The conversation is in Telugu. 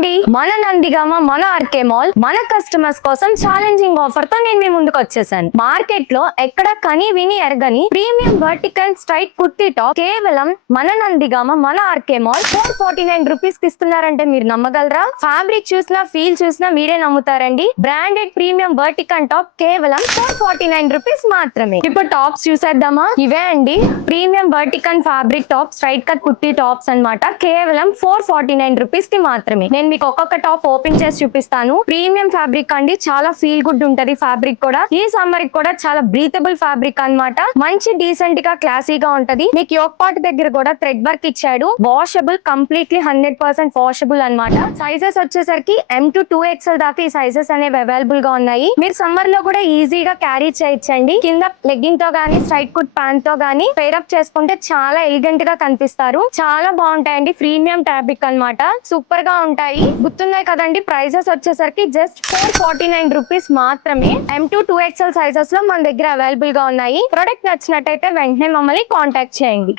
అండి, మన నందిగామ మన ఆర్కే మాల్ మన కస్టమర్స్ కోసం ఛాలెంజింగ్ ఆఫర్ తో నేను మీ ముందుకు వచ్చేసాను. మార్కెట్ లో ఎక్కడ కని విని ఎరగని premium vertical straight kurti top కేవలం మన నందిగామ మన ఆర్కే మాల్ 449 రూపీస్ కి ఇస్తున్నారంటే మీరు నమ్మగలరా? ఫ్యాబ్రిక్ చూసినా ఫీల్ చూసినా మీరే నమ్ముతారండి. బ్రాండెడ్ ప్రీమియం వర్టికల్ టాప్ కేవలం 449 రూపీస్ మాత్రమే. ఇప్పుడు టాప్స్ చూసేద్దామా? ఇవే అండి premium vertical fabric top straight cut kurti tops అన్నమాట. కేవలం 449 రూపీస్ కి మాత్రమే. నేను మీకు ఒక్కొక్క టాప్ ఓపెన్ చేసి చూపిస్తాను. ప్రీమియం ఫ్యాబ్రిక్ అండి, చాలా ఫీల్ గుడ్ ఉంటది ఫ్యాబ్రిక్ కూడా. ఈ సమ్మర్ కి కూడా చాలా బ్రీతబుల్ ఫ్యాబ్రిక్ అన్నమాట. మంచి డీసెంట్ గా క్లాసీగా ఉంటది. మీకు యోక్ పార్ట్ దగ్గర కూడా థ్రెడ్ వర్క్ ఇచ్చాడు. వాషబుల్, కంప్లీట్లీ 100% వాషబుల్ అన్నమాట. సైజెస్ వచ్చేసరికి M to 2XL దాకా ఈ సైజెస్ అనేవి అవైలబుల్ గా ఉన్నాయి. మీరు సమ్మర్ లో కూడా ఈజీగా క్యారీ చేయొచ్చండి. కింద లెగ్గింగ్ తో గానీ స్ట్రైట్ కుట్ ప్యాంట్ తో గానీ పేరప్ చేసుకుంటే చాలా ఎలిగెంట్ గా కనిపిస్తారు. చాలా బాగుంటాయండి. ప్రీమియం ఫ్యాబ్రిక్ అన్నమాట. సూపర్ గా ఉంటాయి. గుర్తున్నాయి కదండి. ప్రైజెస్ వచ్చేసరికి జస్ట్ 449 రూపీస్ మాత్రమే. M to 2XL సైజెస్ లో మన దగ్గర అవైలబుల్ గా ఉన్నాయి. ప్రొడక్ట్ నచ్చినట్టయితే వెంటనే మమ్మల్ని కాంటాక్ట్ చేయండి.